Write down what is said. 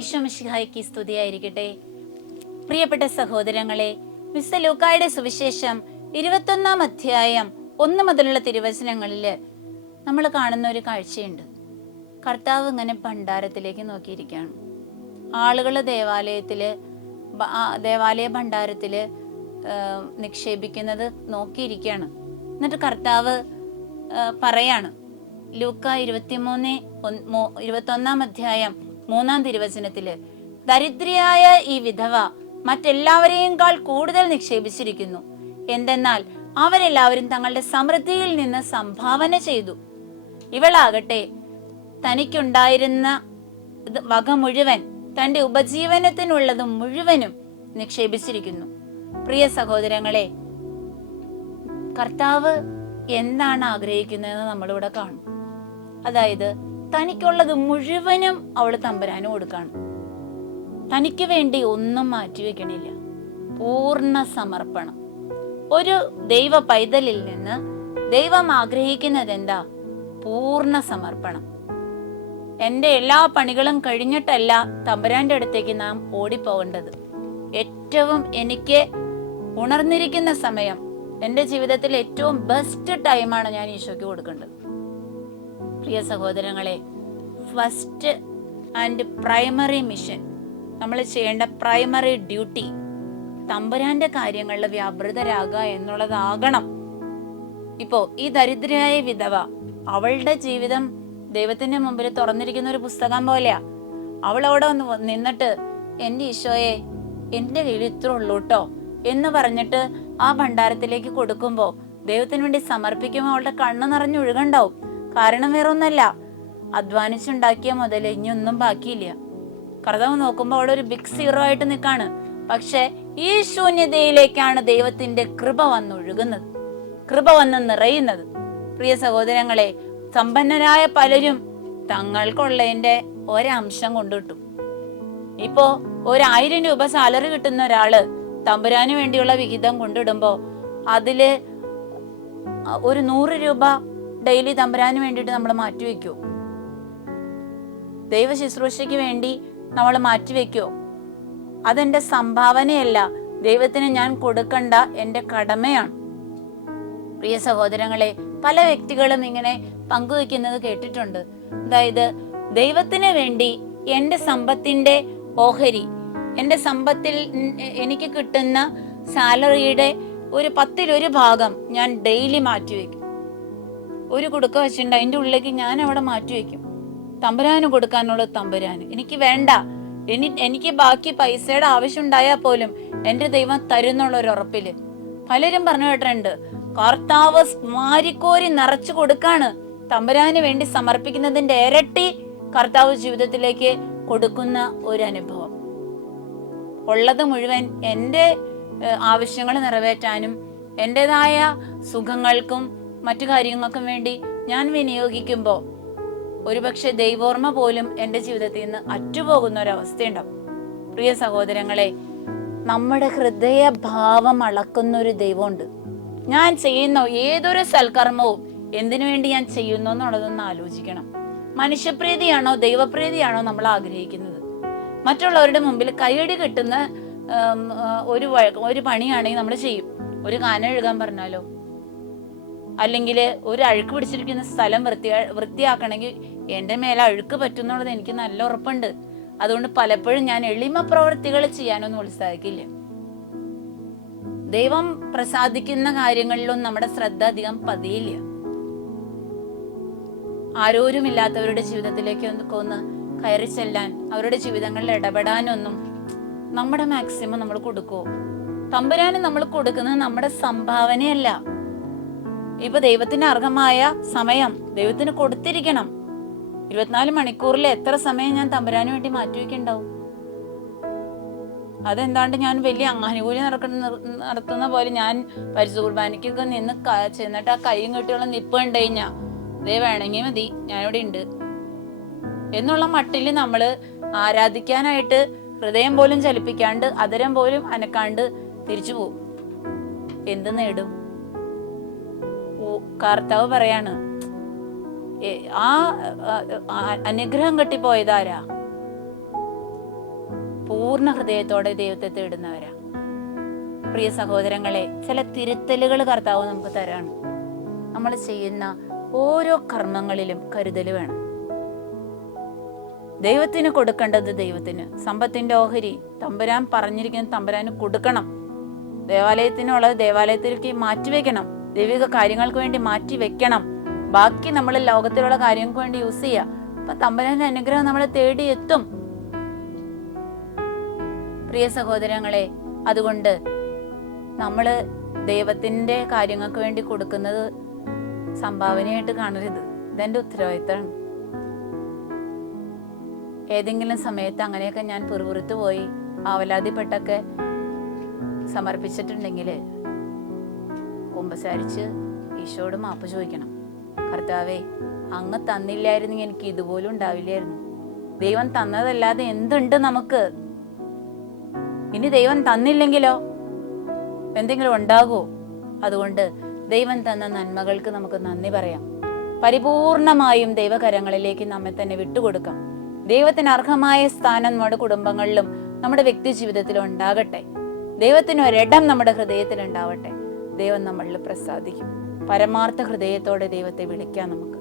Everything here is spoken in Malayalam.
ഈശോമിഷിഹായ്ക്ക് സ്തുതിയായിരിക്കട്ടെ. പ്രിയപ്പെട്ട സഹോദരങ്ങളെ മിസ്റ്റർ ലൂക്കായുടെ സുവിശേഷം ഇരുപത്തൊന്നാം അധ്യായം ഒന്ന് മുതലുള്ള തിരുവചനങ്ങളിൽ നമ്മൾ കാണുന്ന ഒരു കാഴ്ചയുണ്ട്. കർത്താവ് ഇങ്ങനെ ഭണ്ഡാരത്തിലേക്ക് നോക്കിയിരിക്കുകയാണ്. ആളുകൾ ദേവാലയത്തിൽ ദേവാലയ ഭണ്ഡാരത്തിൽ നിക്ഷേപിക്കുന്നത് നോക്കിയിരിക്കുകയാണ്. എന്നിട്ട് കർത്താവ് പറയാണ്. ലൂക്ക ഇരുപത്തിമൂന്ന് ഇരുപത്തൊന്നാം അധ്യായം മൂന്നാം തിരുവചനത്തിൽ ദരിദ്രയായ ഈ വിധവ മറ്റെല്ലാവരെയുംകാൾ കൂടുതൽ നിക്ഷേപിച്ചിരിക്കുന്നു. എന്തെന്നാൽ അവരെല്ലാവരും തങ്ങളുടെ സമൃദ്ധിയിൽ നിന്ന് സംഭാവന ചെയ്തു. ഇവളാകട്ടെ തനിക്കുണ്ടായിരുന്ന വക മുഴുവൻ തന്റെ ഉപജീവനത്തിനുള്ളത് മുഴുവനും നിക്ഷേപിച്ചിരിക്കുന്നു. പ്രിയ സഹോദരങ്ങളെ കർത്താവ് എന്താണ് ആഗ്രഹിക്കുന്നതെന്ന് നമ്മളിവിടെ കാണും. അതായത് തനിക്കുള്ളത് മുഴുവനും അവൾ തമ്പുരാന് കൊടുക്കാണ്. തനിക്ക് വേണ്ടി ഒന്നും മാറ്റിവെക്കണില്ല പൂർണ സമർപ്പണം. ഒരു ദൈവ പൈതലിൽ നിന്ന് ദൈവം ആഗ്രഹിക്കുന്നത് എന്താ പൂർണ സമർപ്പണം. എന്റെ എല്ലാ പണികളും കഴിഞ്ഞിട്ടല്ല തമ്പുരാന്റെ അടുത്തേക്ക് നാം ഓടിപ്പോകേണ്ടത്. ഏറ്റവും എനിക്ക് ഉണർന്നിരിക്കുന്ന സമയം എന്റെ ജീവിതത്തിൽ ഏറ്റവും ബെസ്റ്റ് ടൈമാണ് ഞാൻ ഈശോയ്ക്ക് കൊടുക്കേണ്ടത്. പ്രിയ സഹോദരങ്ങളെ ഫസ്റ്റ് ആൻഡ് പ്രൈമറി മിഷൻ നമ്മൾ ചെയ്യേണ്ട പ്രൈമറി ഡ്യൂട്ടി തമ്പുരാന്റെ കാര്യങ്ങളിൽ വ്യാപൃതരാകുക എന്നുള്ളതാകണം. ഇപ്പോ ഈ ദരിദ്രയായ വിധവ അവളുടെ ജീവിതം ദൈവത്തിന്റെ മുമ്പിൽ തുറന്നിരിക്കുന്ന ഒരു പുസ്തകം പോലെയാ. അവൾ അവിടെ നിന്നിട്ട് എന്റെ ഈശോയെ എന്റെ കയ്യിൽ ഇത്ര ഉള്ളൂ കേട്ടോ എന്ന് പറഞ്ഞിട്ട് ആ ഭണ്ഡാരത്തിലേക്ക് കൊടുക്കുമ്പോ ദൈവത്തിന് വേണ്ടി സമർപ്പിക്കുമ്പോൾ അവളുടെ കണ്ണ് നിറഞ്ഞൊഴുകണ്ടാവും കാരണം വേറെ ഒന്നല്ല അധ്വാനിച്ചുണ്ടാക്കിയ മുതൽ ഇനിയൊന്നും ബാക്കിയില്ല. കർത്താവ് നോക്കുമ്പോൾ അവിടെ ഒരു ബിഗ് സീറോ ആയിട്ട് നിൽക്കാണ് പക്ഷെ ഈ ശൂന്യതയിലേക്കാണ് ദൈവത്തിന്റെ കൃപ വന്നൊഴുകുന്നത്. കൃപ വന്ന് നിറയുന്നത്. പ്രിയ സഹോദരങ്ങളെ സമ്പന്നരായ പലരും തങ്ങൾക്കുള്ളതിന്റെ ഒരംശം കൊണ്ടുവിട്ടു. ഇപ്പോ ഒരായിരം രൂപ സാലറി കിട്ടുന്ന ഒരാൾ തമ്പുരാന് വേണ്ടിയുള്ള വിഹിതം കൊണ്ടിടുമ്പോ അതിൽ ഒരു നൂറ് രൂപ ഡെയിലി തമ്പുരാന് വേണ്ടിയിട്ട് നമ്മൾ മാറ്റിവെക്കോ ദൈവ ശുശ്രൂഷയ്ക്ക് വേണ്ടി നമ്മൾ മാറ്റി മാറ്റിവെക്കോ അതെന്റെ സംഭാവനയല്ല. ദൈവത്തിന് ഞാൻ കൊടുക്കേണ്ട എന്റെ കടമയാണ്. പ്രിയ സഹോദരങ്ങളെ പല വ്യക്തികളും ഇങ്ങനെ പങ്കുവെക്കുന്നത് കേട്ടിട്ടുണ്ട്. അതായത് ദൈവത്തിന് വേണ്ടി എന്റെ സമ്പത്തിന്റെ ഓഹരി എന്റെ സമ്പത്തിൽ എനിക്ക് കിട്ടുന്ന സാലറിയുടെ ഒരു പത്തിലൊരു ഭാഗം ഞാൻ ഡെയിലി മാറ്റിവെക്കും ഒരു കുടുക്ക വെച്ചിട്ടുണ്ട്. അതിന്റെ ഉള്ളിലേക്ക് ഞാൻ അവിടെ മാറ്റി വെക്കും. തമ്പുരാന് കൊടുക്കാനുള്ള തമ്പുരാന്. എനിക്ക് വേണ്ട. എനി എനിക്ക് ബാക്കി പൈസയുടെ ആവശ്യം ഉണ്ടായാൽ പോലും എന്റെ ദൈവം തരുന്നുള്ള ഒരു ഉറപ്പിൽ. പലരും പറഞ്ഞു കേട്ടിട്ടുണ്ട് കർത്താവ് മാരിക്കോരി നിറച്ചു കൊടുക്കാണ്. തമ്പുരാന് വേണ്ടി സമർപ്പിക്കുന്നതിന്റെ ഇരട്ടി കർത്താവ് ജീവിതത്തിലേക്ക് കൊടുക്കുന്ന ഒരു അനുഭവം. ഉള്ളത് മുഴുവൻ എന്റെ ആവശ്യങ്ങൾ നിറവേറ്റാനും എന്റെതായ സുഖങ്ങൾക്കും മറ്റു കാര്യങ്ങൾക്കും വേണ്ടി ഞാൻ വിനിയോഗിക്കുമ്പോൾ ഒരുപക്ഷെ ദൈവോർമ്മ പോലും എന്റെ ജീവിതത്തിൽ നിന്ന് അറ്റുപോകുന്ന ഒരവസ്ഥയുണ്ടാവും. പ്രിയ സഹോദരങ്ങളെ നമ്മുടെ ഹൃദയഭാവം അളക്കുന്ന ഒരു ദൈവമുണ്ട്. ഞാൻ ചെയ്യുന്ന ഏതൊരു സൽക്കർമ്മവും എന്തിനു വേണ്ടി ഞാൻ ചെയ്യുന്നു എന്നുള്ളതൊന്ന് ആലോചിക്കണം. മനുഷ്യപ്രീതിയാണോ ദൈവപ്രീതിയാണോ നമ്മൾ ആഗ്രഹിക്കുന്നത്? മറ്റുള്ളവരുടെ മുമ്പിൽ കൈയടി കിട്ടുന്ന ഒരു ഒരു പണിയാണെങ്കിൽ നമ്മൾ ചെയ്യും. ഒരു ഗാനം എഴുകാൻ പറഞ്ഞാലോ? അല്ലെങ്കിൽ ഒരു അഴുക്ക് പിടിച്ചിരിക്കുന്ന സ്ഥലം വൃത്തിയാ വൃത്തിയാക്കണമെങ്കിൽ എന്റെ മേലെ അഴുക്ക് പറ്റുന്നുള്ളത് എനിക്ക് നല്ല ഉറപ്പുണ്ട്. അതുകൊണ്ട് പലപ്പോഴും ഞാൻ എളിമ പ്രവൃത്തികൾ ചെയ്യാനൊന്നും ഉത്സാഹിക്കില്ല ദൈവം പ്രസാദിക്കുന്ന കാര്യങ്ങളിലൊന്നും നമ്മുടെ ശ്രദ്ധ അധികം പതിയില്ല. ആരോരുമില്ലാത്തവരുടെ ജീവിതത്തിലേക്ക് ഒന്ന് കയറി ചെല്ലാൻ അവരുടെ ജീവിതങ്ങളിൽ ഇടപെടാനൊന്നും നമ്മുടെ മാക്സിമം നമ്മൾ കൊടുക്കുമോ തമ്പുരാന് നമ്മൾ കൊടുക്കുന്നത് നമ്മുടെ സംഭാവനയല്ല. ഇപ്പൊ ദൈവത്തിന് അർഹമായ സമയം ദൈവത്തിന് കൊടുത്തിരിക്കണം. ഇരുപത്തിനാല് മണിക്കൂറിൽ എത്ര സമയം ഞാൻ തമ്പുരാന് വേണ്ടി മാറ്റിവെക്കുണ്ടാവും അതെന്താണ്ട് ഞാൻ വലിയ ആനുകൂല്യം നടക്കുന്ന നടത്തുന്ന പോലെ ഞാൻ പരിശു നിന്ന് ചെന്നിട്ട് ആ കൈയും കെട്ടിയുള്ള നിപ്പ് കണ്ടു കഴിഞ്ഞാ ദേ വേണമെങ്കിൽ മതി ഞാനിവിടെ ഉണ്ട്. എന്നുള്ള മട്ടിൽ നമ്മൾ ആരാധിക്കാനായിട്ട് ഹൃദയം പോലും ചലിപ്പിക്കാണ്ട് അതരം പോലും അനക്കാണ്ട് തിരിച്ചു പോകും എന്ത് നേടും? കർത്താവ് പറയാണ് ആ അനുഗ്രഹം കെട്ടിപ്പോയതാരാ? പൂർണ ഹൃദയത്തോടെ ദൈവത്തെ തേടുന്നവരാ. പ്രിയ സഹോദരങ്ങളെ ചില തിരുത്തലുകൾ കർത്താവ് നമുക്ക് തരാണ്. നമ്മൾ ചെയ്യുന്ന ഓരോ കർമ്മങ്ങളിലും കരുതൽ വേണം. ദൈവത്തിന് കൊടുക്കേണ്ടത് ദൈവത്തിന്. സമ്പത്തിന്റെ ഓഹരി തമ്പുരാൻ പറഞ്ഞിരിക്കുന്ന തമ്പുരാന് കൊടുക്കണം. ദേവാലയത്തിനുള്ളത് ദേവാലയത്തിലേക്ക് മാറ്റിവെക്കണം. ദൈവിക കാര്യങ്ങൾക്ക് വേണ്ടി മാറ്റി വെക്കണം. ബാക്കി നമ്മൾ ലോകത്തിലുള്ള കാര്യങ്ങൾക്ക് വേണ്ടി യൂസ് ചെയ്യുക. അപ്പൊ തമ്പുരാന്റെ അനുഗ്രഹം നമ്മളെ തേടി എത്തും. പ്രിയ സഹോദരങ്ങളെ അതുകൊണ്ട് നമ്മൾ ദൈവത്തിന്റെ കാര്യങ്ങൾക്ക് വേണ്ടി കൊടുക്കുന്നത് സംഭാവനയായിട്ട് കാണരുത്. ഇതെന്റെ ഉത്തരവാദിത്തമാണ് ഏതെങ്കിലും സമയത്ത് അങ്ങനെയൊക്കെ ഞാൻ പിറുപിറുത്ത് പോയി ആവലാതിപ്പെട്ടൊക്കെ സമർപ്പിച്ചിട്ടുണ്ടെങ്കിൽ കുമ്പസാരിച്ച് ഈശോട് മാപ്പ് ചോദിക്കണം. കർത്താവേ അങ്ങ് തന്നില്ലായിരുന്നെങ്കിൽ എനിക്ക് ഇതുപോലും ഉണ്ടാവില്ലായിരുന്നു. ദൈവം തന്നതല്ലാതെ എന്തുണ്ട് നമുക്ക്? ഇനി ദൈവം തന്നില്ലെങ്കിലോ? എന്തെങ്കിലും ഉണ്ടാകുമോ അതുകൊണ്ട് ദൈവം തന്ന നന്മകൾക്ക് നമുക്ക് നന്ദി പറയാം. പരിപൂർണമായും ദൈവകരങ്ങളിലേക്ക് നമ്മെ തന്നെ വിട്ടുകൊടുക്കാം. ദൈവത്തിന് അർഹമായ സ്ഥാനം നമ്മുടെ കുടുംബങ്ങളിലും നമ്മുടെ വ്യക്തി ജീവിതത്തിലും ഉണ്ടാകട്ടെ. ദൈവത്തിന് ഒരിടം നമ്മുടെ ഹൃദയത്തിൽ ഉണ്ടാവട്ടെ ദൈവം നമ്മളിൽ പ്രസാദിക്കും. പരമാർത്ഥ ഹൃദയത്തോടെ ദൈവത്തെ വിളിക്കാം നമുക്ക്.